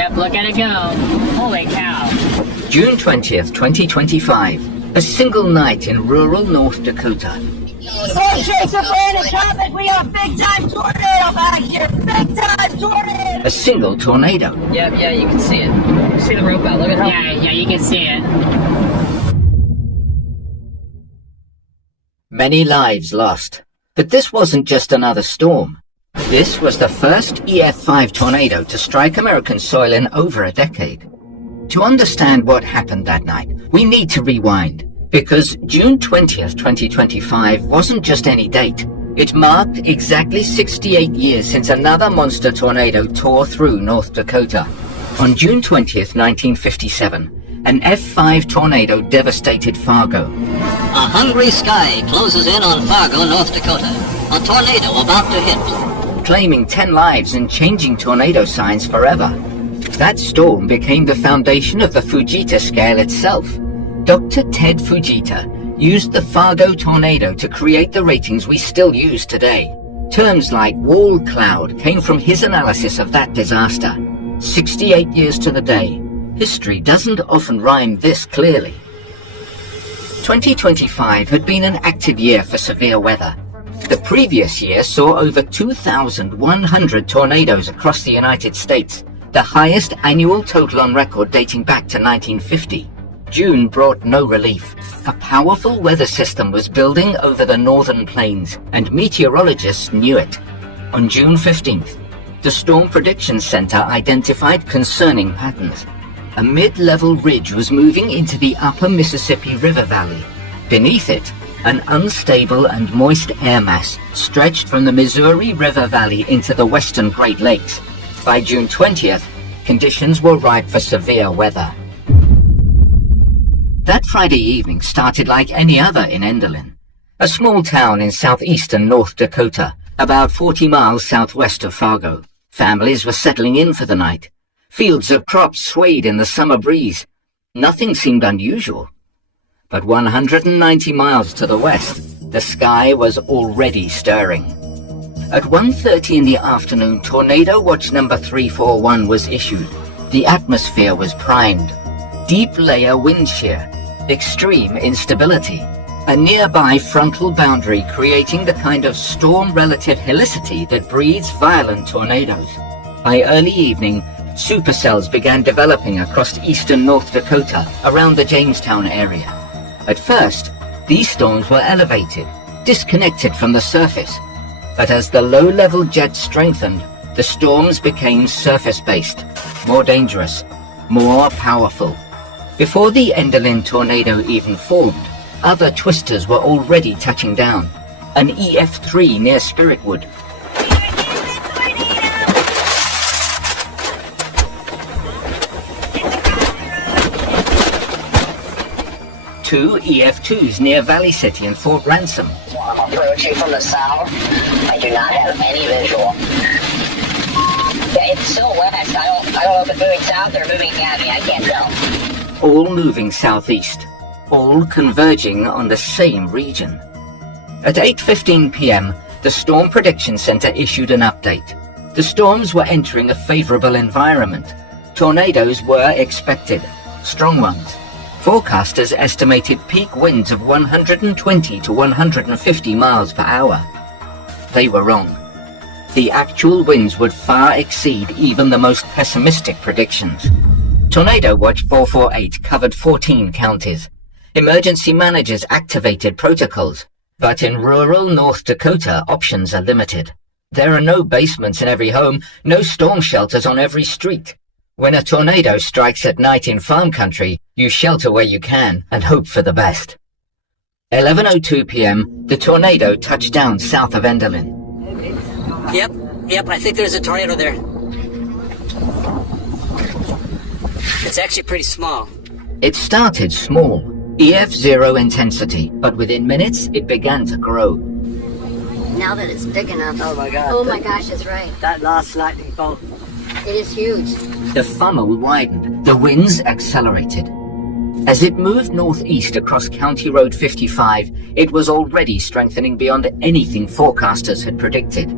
Yep, look at it go. Holy cow. June 20th, 2025. A single night in rural North Dakota. Oh, Jason, Brandon, traffic, we got big time tornado back here. Big time tornado. A single tornado. Yep, yeah, you can see it. See the rope out, look at how. Yeah, you can see it. Many lives lost. But this wasn't just another storm. This was the first EF5 tornado to strike American soil in over a decade. To understand what happened that night, we need to rewind. Because June 20th, 2025 wasn't just any date. It marked exactly 68 years since another monster tornado tore through North Dakota. On June 20th, 1957, an F5 tornado devastated Fargo. A hungry sky closes in on Fargo, North Dakota. A tornado about to hit. Claiming 10 lives and changing tornado signs forever. That storm became the foundation of the Fujita scale itself. Dr. Ted Fujita used the Fargo tornado to create the ratings we still use today. Terms like wall cloud came from his analysis of that disaster. 68 years to the day. History doesn't often rhyme this clearly. 2025 had been an active year for severe weather. The previous year saw over 2,100 tornadoes across the United States, the highest annual total on record dating back to 1950. June brought no relief. A powerful weather system was building over the northern plains, and meteorologists knew it. On June 15th, the Storm Prediction Center identified concerning patterns. A mid-level ridge was moving into the upper Mississippi River Valley. Beneath it, an unstable and moist air mass stretched from the Missouri River Valley into the western Great Lakes. By June 20th, conditions were ripe for severe weather. That Friday evening started like any other in Enderlin, a small town in southeastern North Dakota, about 40 miles southwest of Fargo. Families were settling in for the night. Fields of crops swayed in the summer breeze. Nothing seemed unusual. But 190 miles to the west, the sky was already stirring. At 1:30 in the afternoon, Tornado Watch number 341 was issued. The atmosphere was primed. Deep layer wind shear, extreme instability, a nearby frontal boundary creating the kind of storm-relative helicity that breeds violent tornadoes. By early evening, supercells began developing across eastern North Dakota around the Jamestown area. At first, these storms were elevated, disconnected from the surface. But as the low-level jets strengthened, the storms became surface-based, more dangerous, more powerful. Before the Enderlin tornado even formed, other twisters were already touching down. An EF3 near Spiritwood. Two EF2s near Valley City and Fort Ransom. I'm approaching from the south. I do not have any visual. Yeah, it's still west. I don't know if it's moving south or moving at me. I can't tell. All moving southeast, all converging on the same region. At 8:15 p.m., the Storm Prediction Center issued an update. The storms were entering a favorable environment. Tornadoes were expected, strong ones. Forecasters estimated peak winds of 120 to 150 miles per hour. They were wrong. The actual winds would far exceed even the most pessimistic predictions. Tornado Watch 448 covered 14 counties. Emergency managers activated protocols. But in rural North Dakota, options are limited. There are no basements in every home, no storm shelters on every street. When a tornado strikes at night in farm country, you shelter where you can and hope for the best. 11:02 p.m., the tornado touched down south of Enderlin. Yep, I think there's a tornado there. It's actually pretty small. It started small, EF0 intensity, but within minutes it began to grow. Now that it's big enough. Oh my god. Oh my gosh, it's right. That last lightning bolt. It is huge. The funnel widened, the winds accelerated. As it moved northeast across County Road 55, it was already strengthening beyond anything forecasters had predicted.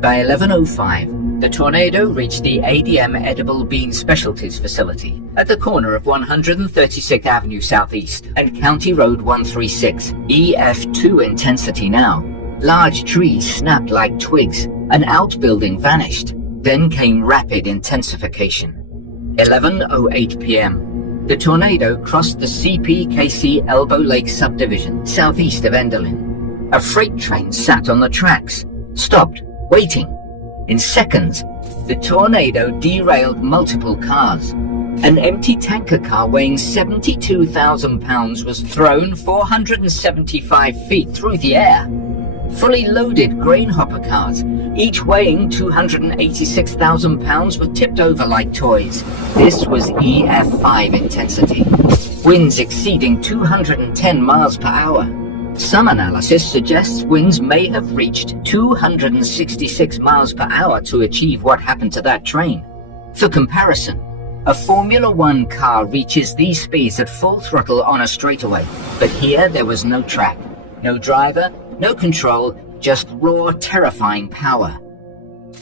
By 11:05, The tornado reached the ADM Edible Bean Specialties facility at the corner of 136th Avenue Southeast and County Road 136, EF2 intensity now. Large trees snapped like twigs. An outbuilding vanished. Then came rapid intensification. 11:08 p.m. The tornado crossed the CPKC Elbow Lake subdivision southeast of Enderlin. A freight train sat on the tracks, stopped, waiting. In seconds, the tornado derailed multiple cars. An empty tanker car weighing 72,000 pounds was thrown 475 feet through the air. Fully loaded grain hopper cars, each weighing 286,000 pounds, were tipped over like toys. This was EF5 intensity. Winds exceeding 210 miles per hour. Some analysis suggests winds may have reached 266 miles per hour to achieve what happened to that train. For comparison, a Formula One car reaches these speeds at full throttle on a straightaway, but here there was no track, no driver, no control, just raw, terrifying power.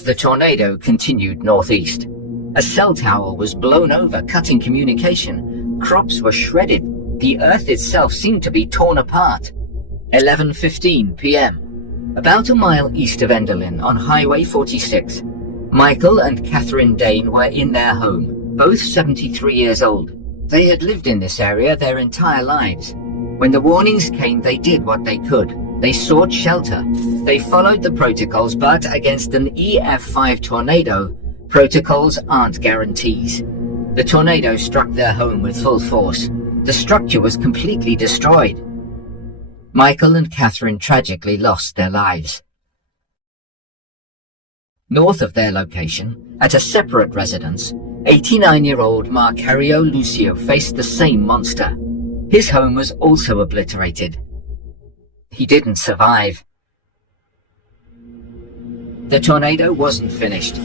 The tornado continued northeast. A cell tower was blown over, cutting communication. Crops were shredded. The earth itself seemed to be torn apart. 11:15 p.m. About a mile east of Enderlin on Highway 46, Michael and Catherine Dane were in their home, both 73 years old. They had lived in this area their entire lives. When the warnings came, they did what they could. They sought shelter. They followed the protocols, but against an EF5 tornado, protocols aren't guarantees. The tornado struck their home with full force. The structure was completely destroyed. Michael and Catherine tragically lost their lives. North of their location, at a separate residence, 89-year-old Marcario Lucio faced the same monster. His home was also obliterated. He didn't survive. The tornado wasn't finished.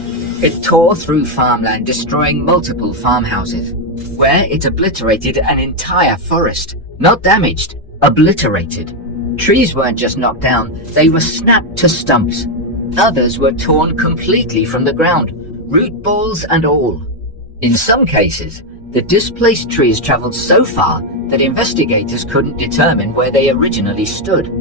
It tore through farmland, destroying multiple farmhouses, where it obliterated an entire forest. Not damaged, obliterated. Trees weren't just knocked down, they were snapped to stumps. Others were torn completely from the ground, root balls and all. In some cases, the displaced trees traveled so far that investigators couldn't determine where they originally stood.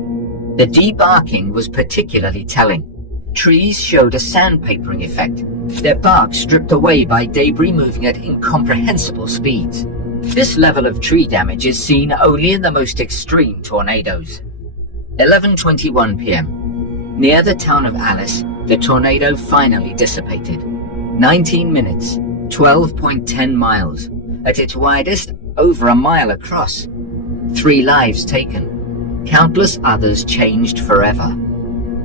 The debarking was particularly telling. Trees showed a sandpapering effect, their bark stripped away by debris moving at incomprehensible speeds. This level of tree damage is seen only in the most extreme tornadoes. 11:21 p.m. Near the town of Alice, the tornado finally dissipated. 19 minutes, 12.10 miles. At its widest, over a mile across. 3 lives taken. Countless others changed forever.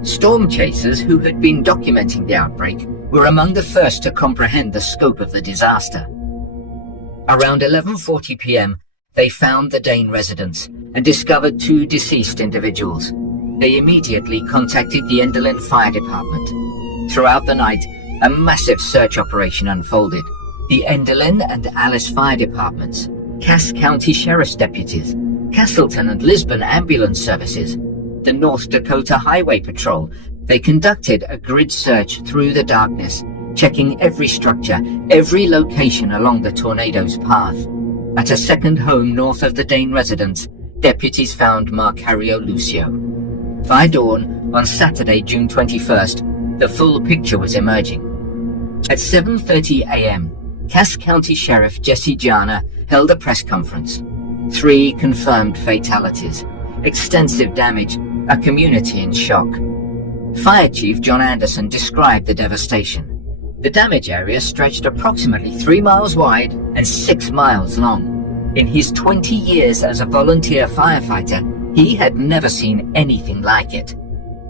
Storm chasers who had been documenting the outbreak were among the first to comprehend the scope of the disaster. Around 11:40 p.m., they found the Dane residence and discovered 2 deceased individuals. They immediately contacted the Enderlin Fire Department. Throughout the night, a massive search operation unfolded. The Enderlin and Alice Fire Departments, Cass County Sheriff's deputies, Castleton and Lisbon ambulance services, the North Dakota Highway Patrol. They conducted a grid search through the darkness, checking every structure, every location along the tornado's path. At a second home north of the Dane residence, deputies found Marcario Lucio. By dawn, on Saturday, June 21st, the full picture was emerging. At 7:30 a.m., Cass County Sheriff Jesse Jana held a press conference. 3 confirmed fatalities, extensive damage, a community in shock. Fire Chief John Anderson described the devastation. The damage area stretched approximately 3 miles wide and 6 miles long. In his 20 years as a volunteer firefighter, he had never seen anything like it.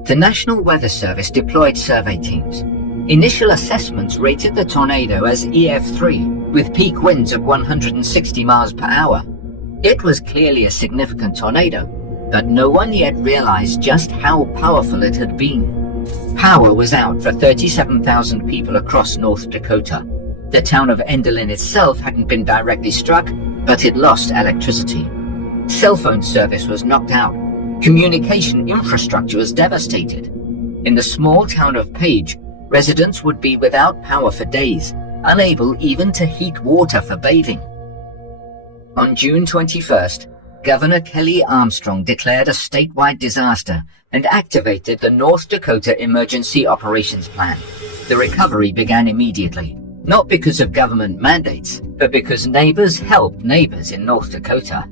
The National Weather Service deployed survey teams. Initial assessments rated the tornado as EF3, with peak winds of 160 miles per hour. It was clearly a significant tornado, but no one yet realized just how powerful it had been. Power was out for 37,000 people across North Dakota. The town of Enderlin itself hadn't been directly struck, but it lost electricity. Cell phone service was knocked out. Communication infrastructure was devastated. In the small town of Page, Residents would be without power for days, unable even to heat water for bathing. On June 21st, Governor Kelly Armstrong declared a statewide disaster and activated the North Dakota Emergency Operations Plan. The recovery began immediately, not because of government mandates, but because neighbors helped neighbors in North Dakota.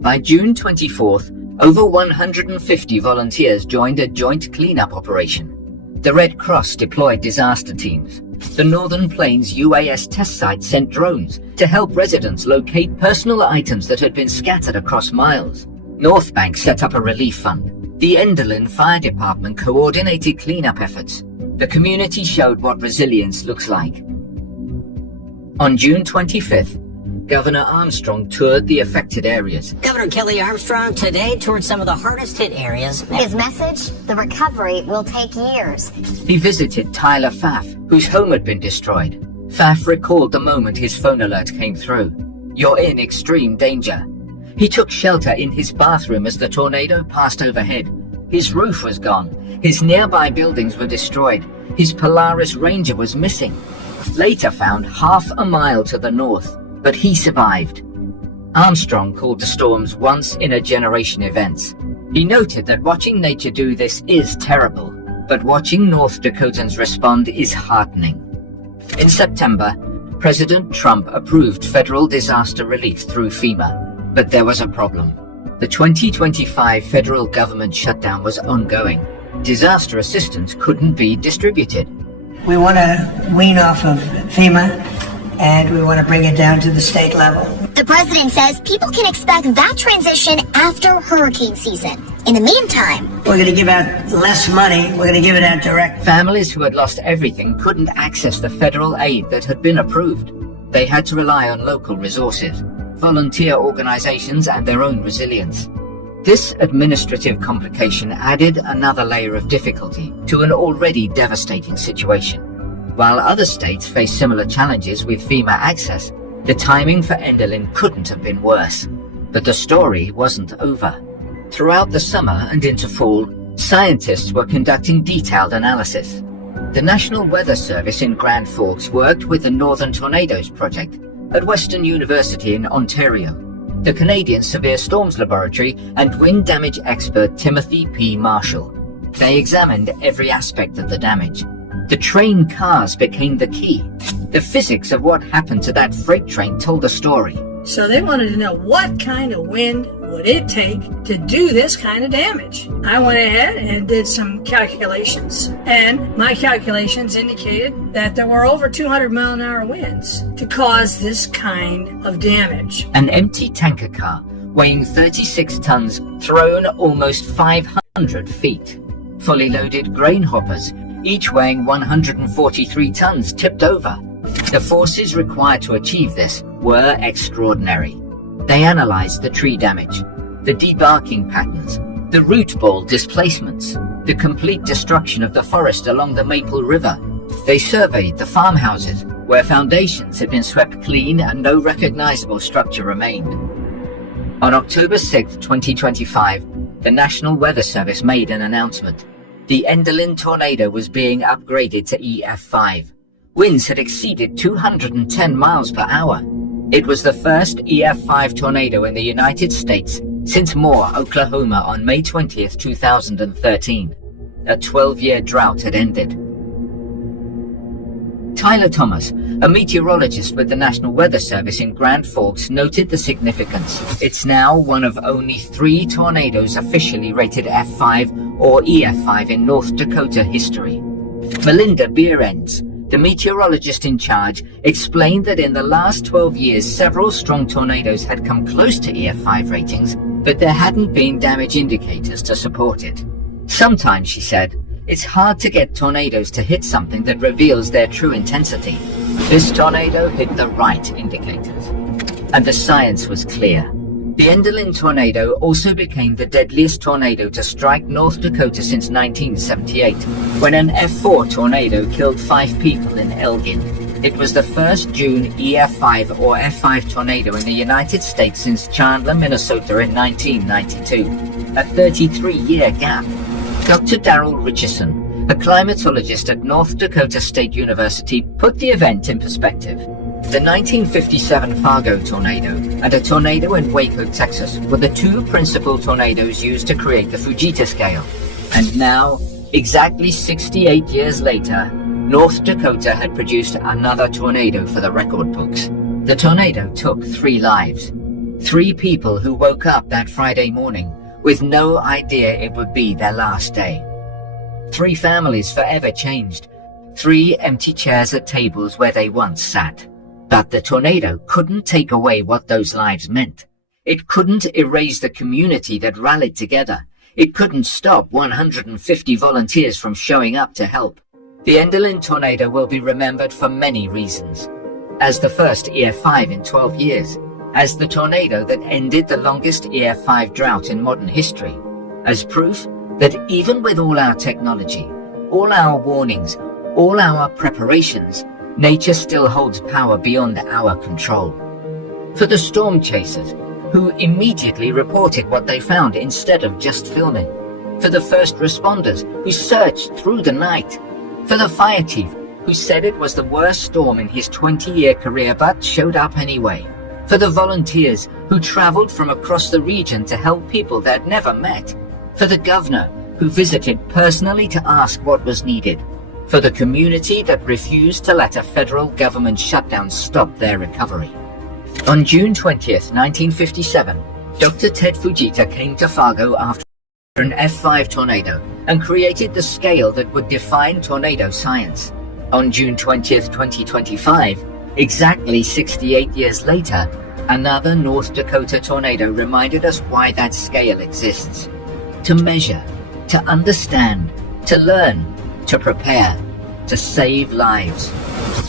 By June 24th, over 150 volunteers joined a joint cleanup operation. The Red Cross deployed disaster teams. The Northern Plains UAS test site sent drones to help residents locate personal items that had been scattered across miles. North Bank set up a relief fund. The Enderlin Fire Department coordinated cleanup efforts. The community showed what resilience looks like. On June 25th, Governor Armstrong toured the affected areas. Governor Kelly Armstrong today toured some of the hardest hit areas. His message? The recovery will take years. He visited Tyler Pfaff, whose home had been destroyed. Pfaff recalled the moment his phone alert came through. "You're in extreme danger." He took shelter in his bathroom as the tornado passed overhead. His roof was gone. His nearby buildings were destroyed. His Polaris Ranger was missing. Later found half a mile to the north, but he survived. Armstrong called the storms once-in-a-generation events. He noted that watching nature do this is terrible, but watching North Dakotans respond is heartening. In September, President Trump approved federal disaster relief through FEMA, but there was a problem. The 2025 federal government shutdown was ongoing. Disaster assistance couldn't be distributed. We want to wean off of FEMA, and we want to bring it down to the state level. The president says people can expect that transition after hurricane season. In the meantime, We're going to give out less money. We're going to give it out direct. Families who had lost everything couldn't access the federal aid that had been approved. They had to rely on local resources, volunteer organizations, and their own resilience. This administrative complication added another layer of difficulty to an already devastating situation. While other states face similar challenges with FEMA access, the timing for Enderlin couldn't have been worse. But the story wasn't over. Throughout the summer and into fall, scientists were conducting detailed analysis. The National Weather Service in Grand Forks worked with the Northern Tornadoes Project at Western University in Ontario, the Canadian Severe Storms Laboratory, and wind damage expert Timothy P. Marshall. They examined every aspect of the damage. The train cars became the key. The physics of what happened to that freight train told the story. So they wanted to know what kind of wind would it take to do this kind of damage. I went ahead and did some calculations, and my calculations indicated that there were over 200-mile-an-hour winds to cause this kind of damage. An empty tanker car weighing 36 tons thrown almost 500 feet. Fully loaded grain hoppers, each weighing 143 tons, tipped over. The forces required to achieve this were extraordinary. They analyzed the tree damage, the debarking patterns, the root ball displacements, the complete destruction of the forest along the Maple River. They surveyed the farmhouses, where foundations had been swept clean and no recognizable structure remained. On October 6, 2025, the National Weather Service made an announcement. The Enderlin tornado was being upgraded to EF5. Winds had exceeded 210 miles per hour. It was the first EF5 tornado in the United States since Moore, Oklahoma on May 20, 2013. A 12-year drought had ended. Tyler Thomas, a meteorologist with the National Weather Service in Grand Forks, noted the significance. It's now one of only 3 tornadoes officially rated F5 or EF5 in North Dakota history. Melinda Behrens, the meteorologist in charge, explained that in the last 12 years several strong tornadoes had come close to EF5 ratings, but there hadn't been damage indicators to support it. Sometimes, she said, it's hard to get tornadoes to hit something that reveals their true intensity. This tornado hit the right indicators. And the science was clear. The Enderlin tornado also became the deadliest tornado to strike North Dakota since 1978, when an F4 tornado killed 5 people in Elgin. It was the first June EF5 or F5 tornado in the United States since Chandler, Minnesota in 1992, a 33-year gap. Dr. Darrell Richardson, A climatologist at North Dakota State University put the event in perspective. The 1957 Fargo tornado and a tornado in Waco, Texas were the two principal tornadoes used to create the Fujita scale. And now, exactly 68 years later, North Dakota had produced another tornado for the record books. The tornado took 3 lives. 3 people who woke up that Friday morning with no idea it would be their last day. 3 families forever changed. 3 empty chairs at tables where they once sat. But the tornado couldn't take away what those lives meant. It couldn't erase the community that rallied together. It couldn't stop 150 volunteers from showing up to help. The Enderlin tornado will be remembered for many reasons. As the first EF5 in 12 years. As the tornado that ended the longest EF5 drought in modern history. As proof that even with all our technology, all our warnings, all our preparations, nature still holds power beyond our control. For the storm chasers, who immediately reported what they found instead of just filming. For the first responders, who searched through the night. For the fire chief, who said it was the worst storm in his 20-year career but showed up anyway. For the volunteers, who traveled from across the region to help people they'd never met. For the governor, who visited personally to ask what was needed. For the community that refused to let a federal government shutdown stop their recovery. On June 20th, 1957, Dr. Ted Fujita came to Fargo after an F5 tornado and created the scale that would define tornado science. On June 20th, 2025, exactly 68 years later, another North Dakota tornado reminded us why that scale exists. To measure, to understand, to learn, to prepare, to save lives.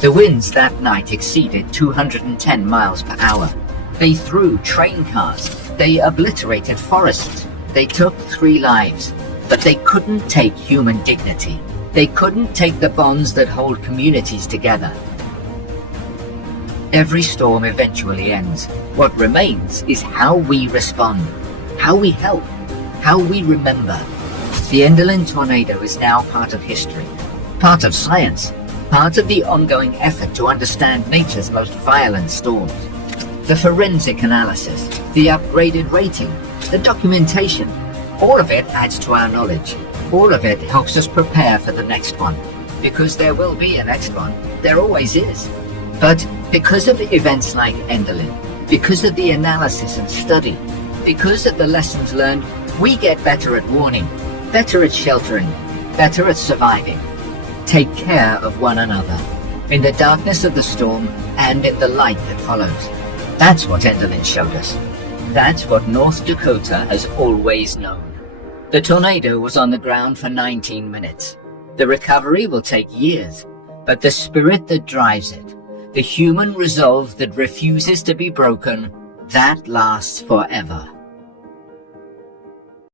The winds that night exceeded 210 miles per hour. They threw train cars. They obliterated forests. They took 3 lives. But they couldn't take human dignity. They couldn't take the bonds that hold communities together. Every storm eventually ends. What remains is how we respond, how we help, how we remember. The Enderlin tornado is now part of history, part of science, part of the ongoing effort to understand nature's most violent storms. The forensic analysis, the upgraded rating, the documentation, all of it adds to our knowledge. All of it helps us prepare for the next one, because there will be a next one. There always is. But because of events like Enderlin, because of the analysis and study, because of the lessons learned, we get better at warning, better at sheltering, better at surviving. Take care of one another, in the darkness of the storm and in the light that follows. That's what Enderlin showed us. That's what North Dakota has always known. The tornado was on the ground for 19 minutes. The recovery will take years, but the spirit that drives it, the human resolve that refuses to be broken, that lasts forever.